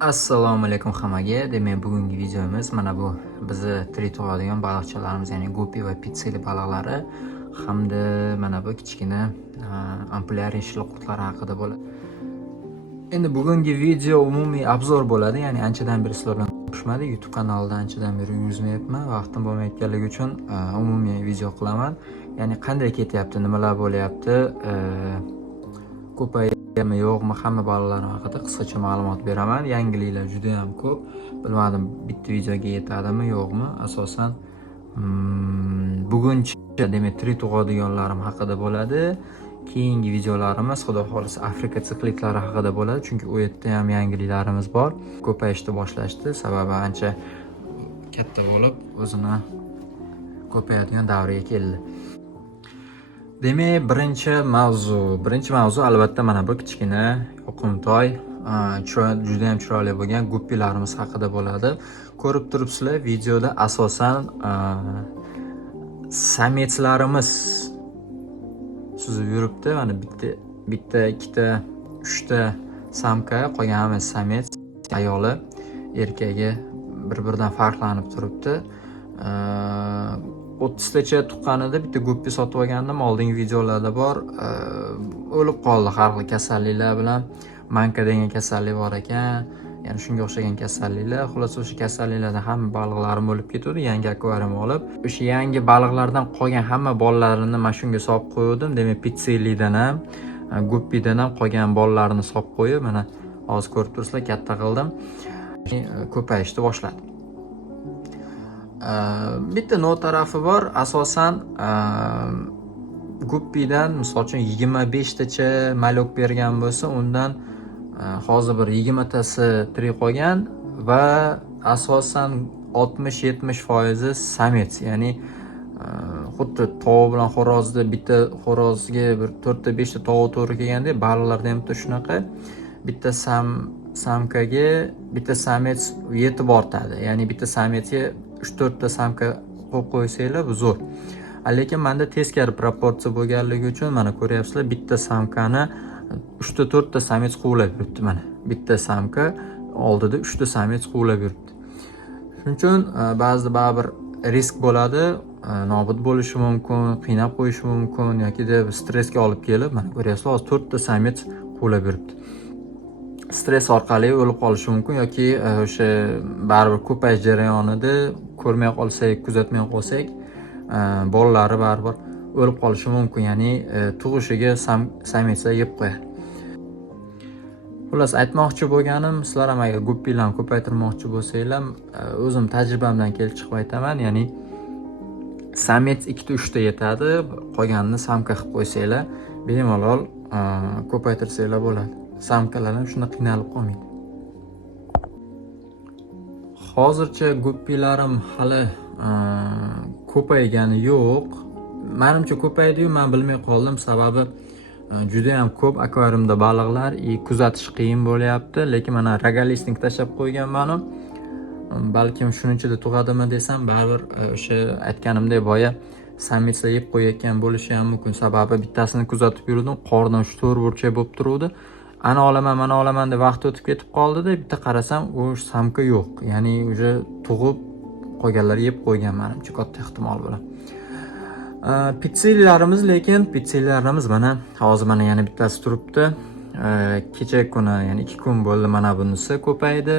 Assalomu alaykum hammaga. Demak, bugungi videomiz mana bu bizni tirik tug'adigan baliqchalarimiz, ya'ni gupi va pitsili baliqlari hamda mana bu kichkina ampulyar shilqutlar haqida bo'ladi. Endi bugungi video umumiy obzor bo'ladi, ya'ni anchadan beri sizlar bilan ko'rishmadik. YouTube kanalida anchadan beri yuzmayapman, vaqtim bo'lmayotganligi uchun umumiy video qilaman. Ya'ni qanday ketyapti, nimalar bo'lyapti, ko'payapmi yo'qmi, hamma baliqlar haqida qisqacha ma'lumot beraman. Yangiliklar juda ham ko'p. Bilmadim bitta videoga yetadimi yo'qmi. Asosan buguncha demak tirik tug'adiganlarim haqida bo'ladi. Keyingi videolarimiz xudo xohlasa Afrika siqliklari haqida bo'ladi, chunki u yerda ham yangiliklarimiz bor. Ko'payishni boshlashdi, sababi ancha katta bo'lib o'zini ko'payadigan davriga keldi. Demak, birinchi mavzu albatta mana bu kichkina yoqimtoy, juda ham chiroyli bo'lgan guppilarimiz haqida bo'ladi. Ko'rib turibsizlar, videoda asosan sametslarimiz suzib yuribdi. Mana bitta, ikkita, uchta samka, qolgan hammasi samets, ayoli, erkagi bir-biridan farqlanib turibdi. 30 tacha tuqqanida bitta guppi sotib olgandim, oldingi videolarda bor. O'lib qoldi har xil kasalliklar bilan. Manka degan kasallik bor ekan, ya'ni shunga o'xshagan kasalliklar. Xullas o'sha kasalliklardan hamma baliqlarim o'lib ketdi. Yangi akvarium olib, o'sha yangi baliqlardan qolgan hamma bolalarini mana shunga solib qo'ydim. Demak, pitsilidan ham, guppidan ham qolgan bolalarini solib qo'yib, mana hozir ko'rib turibsizlar, katta qildim. Ko'payishni boshladi. Bitta no tarafi bor. Asosan guppidan misol uchun 25 tacha malok bergan bo'lsa, undan hozir bir 20 tasi tirik qolgan va asosan 60-70% samets, ya'ni xuddi tovuq bilan xo'rozda bitta xo'rozga bir 4-5 ta tovuq to'g'ri kelganda, baliqlarda ham shunaqa. Bitta samkaga bitta samets yetib ortadi. Ya'ni bitta sametsga 3-4 ta samka qo'yib qo'ysanglar bu zo'r. Lekin menda teskari proporsiya bo'lganligi uchun mana ko'ryapsizlar, bitta samkani 3-4 ta samets quvlab yuribdi. Mana bitta samka oldida 3 ta samets quvlab yuribdi. Shuning uchun ba'zida baribir risk bo'ladi, nobud bo'lishi mumkin, qiynab qo'yishi mumkin yoki deb stressga olib kelib, mana ko'ryapsizlar, hozir 4 ta samets quvlab yuribdi. Stress orqali o'lib qolishi mumkin yoki o'sha baribir ko'payish jarayonida ko'rmay qolsak, kuzatmay qolsak, bolalari baribir o'lib qolishi mumkin, ya'ni tug'ishiga sametslar yeb qo'yadi. Xullas, aytmoqchi bo'lganim, sizlar ham agar guppilarni ko'paytirmoqchi bo'lsanglar, o'zim tajribamdan kelib chiqib aytaman, ya'ni samets 2-3 ta yetadi, qolganini samka qilib qo'ysanglar, bemalol ko'paytirsanglar bo'ladi. Samkalar ham shunda qiynalib qolmaydi. Hozircha guppilarim hali ko'paygani yo'q. Menimcha ko'paydi-yu, men bilmay qoldim, sababi juda ham ko'p akvariumda baliqlar, kuzatish qiyin bo'lyapti. Lekin mana rogalisnik tashlab qo'yganman. Balkim shuning ichida tug'adimi desam, baribir o'sha aytganimdek boya sametslar yeb qo'yayotgan bo'lishi ham mumkin. Sababi bittasini kuzatib yurdim, qordan shu to'rt burchak bo'lib turuvdi. Ana olaman deb vaqt o'tib ketib qoldi-da, bitta qarasam, u samka yo'q. Ya'ni o'sha tug'ib qolganlar yeb qo'ygan, menimcha katta ehtimol bilan. Pitsilarimiz mana hozir mana yana bittasi turibdi. Kecha kuni, ya'ni 2 kun bo'ldi mana bunisi ko'paydi.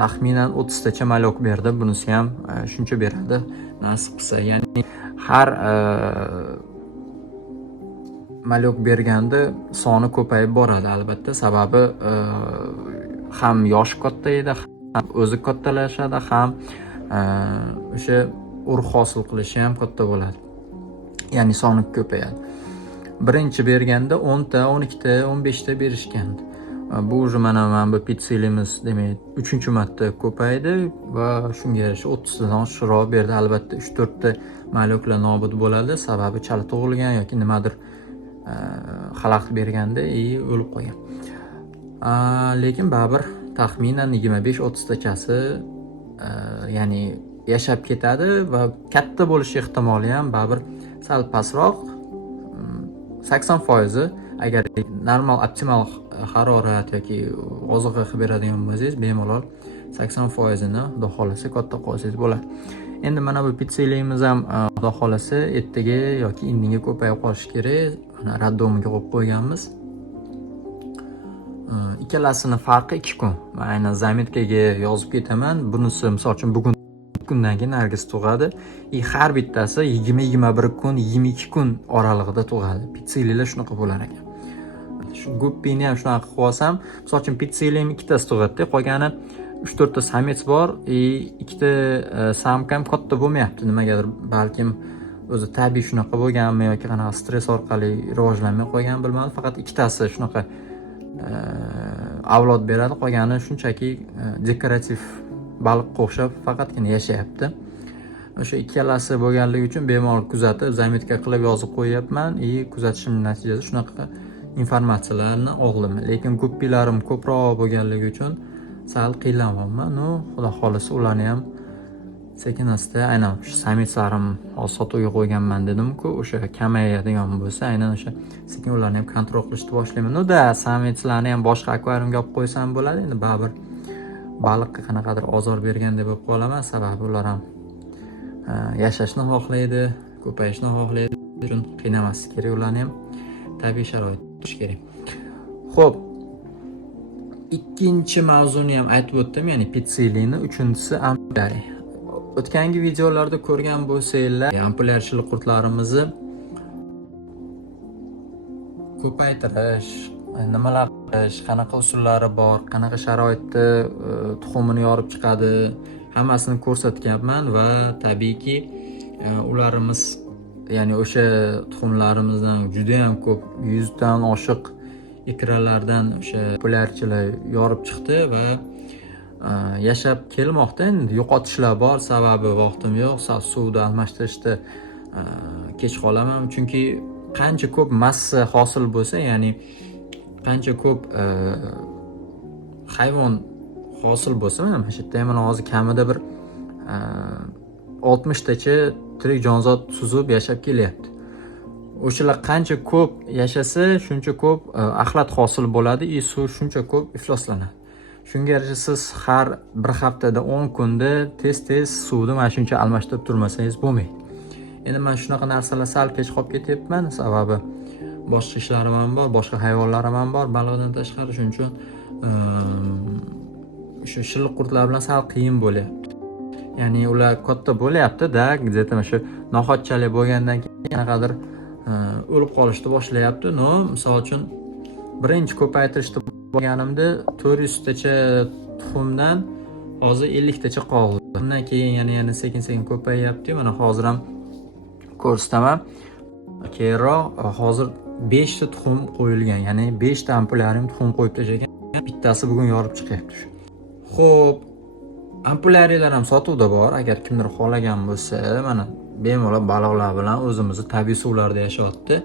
Taxminan 30 tacha malok berdi. Bunisi ham shuncha beradi nasib qilsa. Ya'ni har malok berganda soni ko'payib boradi albatta, sababi ham yosh katta edi, ham o'zi kattalashadi, ham o'sha urug' hosil qilishi ham katta bo'ladi. Ya'ni soni ko'payadi. Birinchi berganda 10 ta, 12 ta, 15 ta berishgandi. Bu уже mana bu pitsilimiz demak 3-marta ko'paydi va shunga yarasha 30 tadan oshiqroq berdi. Albatta 3-4 ta maloklar nobud bo'ladi, sababi chala tug'ilgan yoki nimadir xalaqit berganda o'lib qolgan. Lekin baribir taxminan 25-30 tachasi ya'ni yashab ketadi va katta bo'lish ehtimoli ham baribir sal pastroq, 80% agar normal optimal harorat yoki oziqa qilib beradigan bo'lsangiz, bemalol 80% ni xudo xolasa katta qolsangiz bo'ladi. Endi mana bu pitseliyimiz ham xudo xolasa ertaga yoki indinga ko'payib qolishi kerak. Mana raddomga qo'yib qo'yganmiz. Ikkalasini farqi 2 kun. Men aynan zametkaga yozib ketaman. Bunisi misol uchun bugun kundan keyin nargiz tug'adi. Har bittasi 20-21 kun, 22 kun oralig'ida tug'adi. Pitselilar shunaqa bo'lar ekan. Shu guppini ham shunaqa qilib olsam, misol uchun pitseliyam ikkitasi tug'adi, qolgani 3-4 ta samets bor, ikkita samka ham katta bo'lmayapti. Nimagadir balkim o'zi tabiiy shunaqa bo'lganmi yoki qanaqa stress orqali rivojlanmay qo'ygan bilmadim. Faqat ikkitasi shunaqa avlod beradi, qolgani shunchaki dekorativ baliqqa o'xshab faqatgina yashayapti. O'sha ikkalasi bo'lganligi uchun bemalol kuzatib, zametka qilib yozib qo'yapman. Kuzatishim natijasida shunaqa informatsiyalarni oldim. Lekin guppilarim ko'proq bo'lganligi uchun sal qiynalganman. Xudo xolasa ularni ham sekin-asta aynan shu sametlarim hozir sotuvga qo'yganman dedim-ku, o'sha kamayadigan bo'lsa, aynan o'sha sekin ularni ham kontrol qilishni boshlayman. Sametlarni ham boshqa akvariumga olib qo'ysam bo'ladi. Endi baribir baliqqa qanaqadir ozor berganda bo'lib qolaman, sababi ular ham yashashni xohlaydi, ko'payishni xohlaydi. Uchun qiynamaslik kerak, ularni ham tabiiy sharoit tutish kerak. Xo'p, ikkinchi mavzuni ham aytib o'tdim, ya'ni pitseliyni, uchinchisi ampulari. O'tgangi videolarda ko'rgan bo'lsanglar, ampulyar shilqurtlarimizni ko'paytirish, nimalar qilish, qanaqa usullari bor, qanaqa sharoitda tuxumini yorib chiqadi, hammasini ko'rsatganman va tabiiyki ularimiz, ya'ni o'sha tuxumlarimizdan juda ham ko'p 100 dan oshiq ekranlardan o'sha ampulyarchilar yorib chiqdi va yashab kelmoqda. Endi yo'qotishlar bor, sababi vaqtim yo'q, suvni almashtirishda kech qolaman, chunki qancha ko'p massa hosil bo'lsa, ya'ni qancha ko'p hayvon hosil bo'lsa, mana shu yerda ham hozir kamida bir 60 tacha tirik jonzot suzib yashab kelyapti. O'shalar qancha ko'p yashasa, shuncha ko'p axlat hosil bo'ladi, suv shuncha ko'p ifloslanadi. Shunga yarasha siz har bir haftada 10 kunda tez suvni mana shuncha almashtirib turmasangiz bo'lmaydi. Endi men shunaqa narsalar sal kech qolib ketyapman, sababi boshqa ishlarim ham bor, boshqa hayvonlarim ham bor, baliqdan tashqari. Shuning uchun shu shilqurtlar bilan sal qiyin bo'lyapti. Ya'ni ular katta bo'lyapti-da, где-то shu nohotchalik bo'lgandan keyin qanaqadir o'lib qolishni boshlayapti. Misol uchun birinchi ko'paytirishda bo'lganimda 400 tacha tuxumdan hozir 50 tacha qoldi. Undan keyin yana sekin-sekin ko'payyapti. Mana hozir ham ko'rsataman. Keyinroq hozir 5 ta tuxum qo'yilgan, ya'ni 5 ta ampulyarium tuxum qo'yib tashlagan. Bittasi bugun yorib chiqyapti. Xo'p, ampulyarilar ham sotuvda bor. Agar kimdir xohlagan bo'lsa, mana bemalol baliqlar bilan o'zimizni tabiiy suvlarda yashayapti.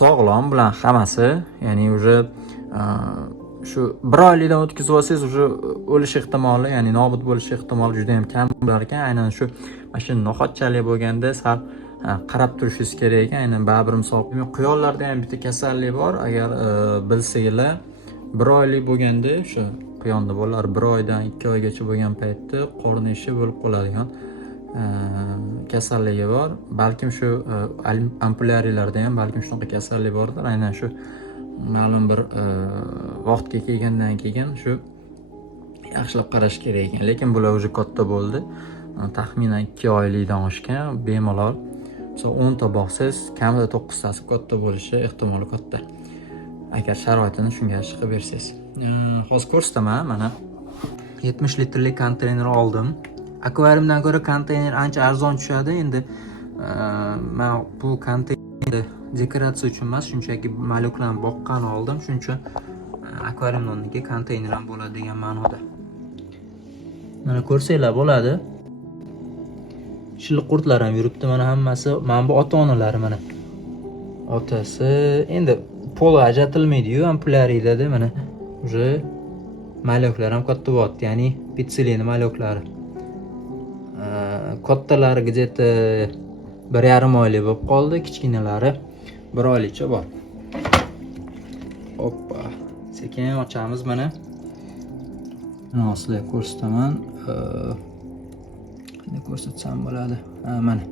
Sog'lom bilan hammasi, ya'ni уже shu 1 oylikdan o'tkazib olsangiz, уже o'lish ehtimoli, ya'ni nobud bo'lish ehtimoli juda ham kam bo'lar ekan. Aynan shu mashina nohotchalik bo'lganda sal qarab turishingiz kerak ekan. Aynan baribir misol quyonlarda ham bitta kasallik bor. Agar bilsanglar, 1 oylik bo'lganda o'sha quyonda bolalar 1 oydan 2 oygacha bo'lgan paytda qorni ishi bo'lib qoladigan kasalligi bor. Balkim shu ampulyarilarda ham balkim shunaqa kasallik bordir. Aynan shu ma'lum bir vaqtga kelgandan keyin shu yaxshilab qarash kerak ekan. Lekin bular уже katta bo'ldi. Taxminan 2 oylikdan oshgan, bemalol. Misol 10 ta boqsangiz, kamida 9 tasi katta bo'lishi ehtimoli katta. Agar sharoitini shunga yarasha qilib bersangiz. Hozir ko'rsataman, mana 70 litrlik konteyner oldim. Akvariumdan ko'ra konteyner ancha arzon tushadi. Endi men bu konteynerni dekoratsiya uchun emas, shunchaki maluklarni boqqan oldim. Shuning uchun akvariumning o'rniga konteyner ham bo'ladi degan ma'noda. Mana ko'rsanglar bo'ladi. Shilqurtlar ham yuribdi, mana hammasi. Mana bu ota-onalari mana. Otasi endi poli ajratilmaydi-yu, ampulyariyada mana уже maluklar ham katta bo'lyapti, ya'ni pitseliyni maluklari. Kattalari где-то 1,5 oylik bo'lib qoldi, kichkinalari 1 oylikcha bor. Hoppa. Sekin ochamiz mana. Mana sizlarga ko'rsataman. Qanday ko'rsatsam bo'ladi? Mana.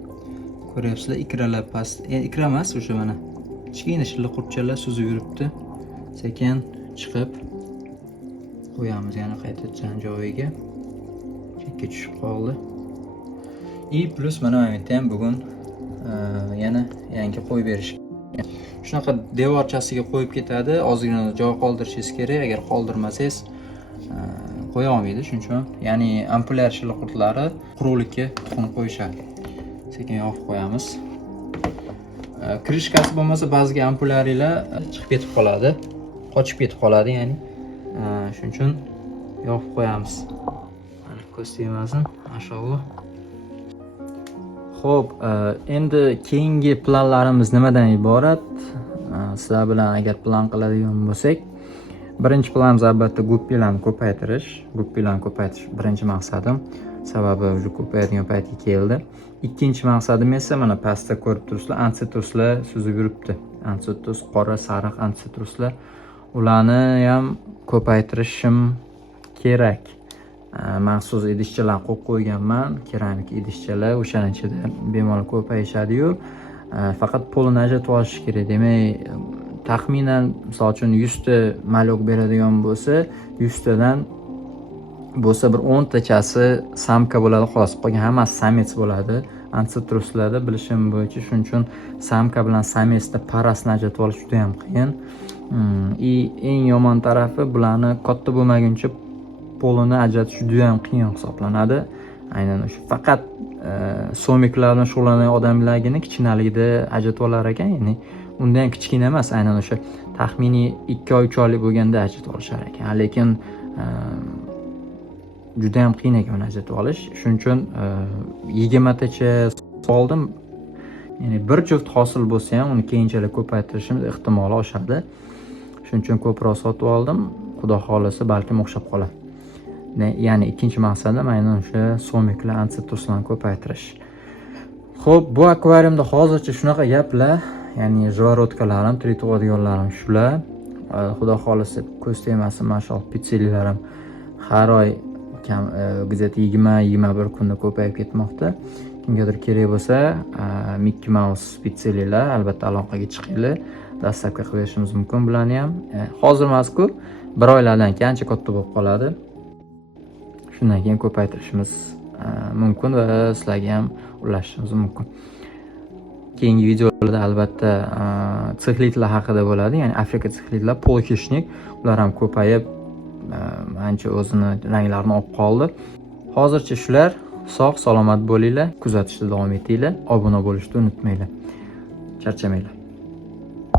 Ko'ryapsizlar, ikralar past. Ikra emas, o'sha mana. Kichkina shilliq qurtchalar suzib yuribdi. Sekin chiqib qo'yamiz yana qaytadan joyiga. Chekka tushib qoldi. Plus mana bu yerda ham bugun yana yangi qo'yib berish. Shunaqa devorchasiga qo'yib ketadi. Ozgina joy qoldirishingiz kerak. Agar qoldirmasangiz qo'ya olmaydi. Shuning uchun, ya'ni ampulyar shilliq qurtlari quruqlikka tuxum qo'yishadi. Sekin yopib qo'yamiz. Krishkasi bo'lmasa ba'zi ampulyarlar chiqib ketib qoladi. Qochib ketib qoladi, ya'ni. Shuning uchun yopib qo'yamiz. Mana ko'z tegmasin, mashalloh. Xo'p, endi keyingi planlarimiz nimadan iborat? Sizlar bilan agar plan qiladigan bo'lsak, birinchi planimiz albatta guppilarni ko'paytirish. Guppilarni ko'paytirish birinchi maqsadim. Sababi уже ko'payadigan paytga keldi. Ikkinchi maqsadim esa mana pastda ko'rib turibsizlar, antsitruslar suzib yuribdi. Antsitrus, qora, sariq antsitruslar. Ularni ham ko'paytirishim kerak. Maxsus idishchalar qo'yib qo'yganman, keramik idishchalar, o'shaning ichida bemalol ko'payishadi-yu, faqat polini ajratib olish kerak. Demak, taxminan misol uchun 100 ta malok beradigan bo'lsa, 100 tadan bo'lsa bir 10 tachasi samka bo'ladi, xolos. Qolgan hammasi samets bo'ladi. Antsitruslarda bilishim bo'yicha, shuning uchun samka bilan sametsda parasini ajratib olish juda ham qiyin. Eng yomon tarafi bularni katta bo'lmaguncha polini ajratish juda ham qiyin hisoblanadi. Aynan o'sha faqat somiklar bilan shug'ullangan odamlargina kichkinaligida ajratib olar ekan, ya'ni unda ham kichkina emas, aynan o'sha taxminiy 2 oy 3 oylik bo'lganda ajratib olishar ekan. Lekin juda ham qiyin ekan uni ajratib olish. Shuning uchun 20 tacha soldim. Ya'ni bir juft hosil bo'lsa ham uni keyinchalik ko'paytirishimiz ehtimoli oshadi. Shuning uchun ko'proq sotib oldim. Xudo xolasa balkim o'xshab qolar. Ya'ni ikkinchi maqsadim aynan o'sha somiklar, antsitruslarni ko'paytirish. Xo'p, bu akvariumda hozircha shunaqa gaplar, ya'ni jivarodkalarim, tirik tug'adiganlarim shular. Xudo xolasa ko'z tegmasin, mashalloh, pitselilarim har oy gazet 20-21 kunda ko'payib ketmoqda. Kimgadir kerak bo'lsa, Mickey Mouse pitselilar albatta aloqaga chiqinglar. Dastlabki qilib berishimiz mumkin bularni ham. Hozir emas-ku, bir oylardan keyin ancha katta bo'lib qoladi. Shundan keyin ko'paytirishimiz mumkin va sizlarga ham ulashishimiz mumkin. Keyingi videolarda albatta sixlitlar haqida bo'ladi, ya'ni Afrika sixlitlar, polkishnik, ular ham ko'payib ancha o'zini ranglarini olib qoldi. Hozircha shular. Sog' salomat bo'linglar, kuzatishda davom etinglar, obuna bo'lishni unutmanglar. Charchamanglar.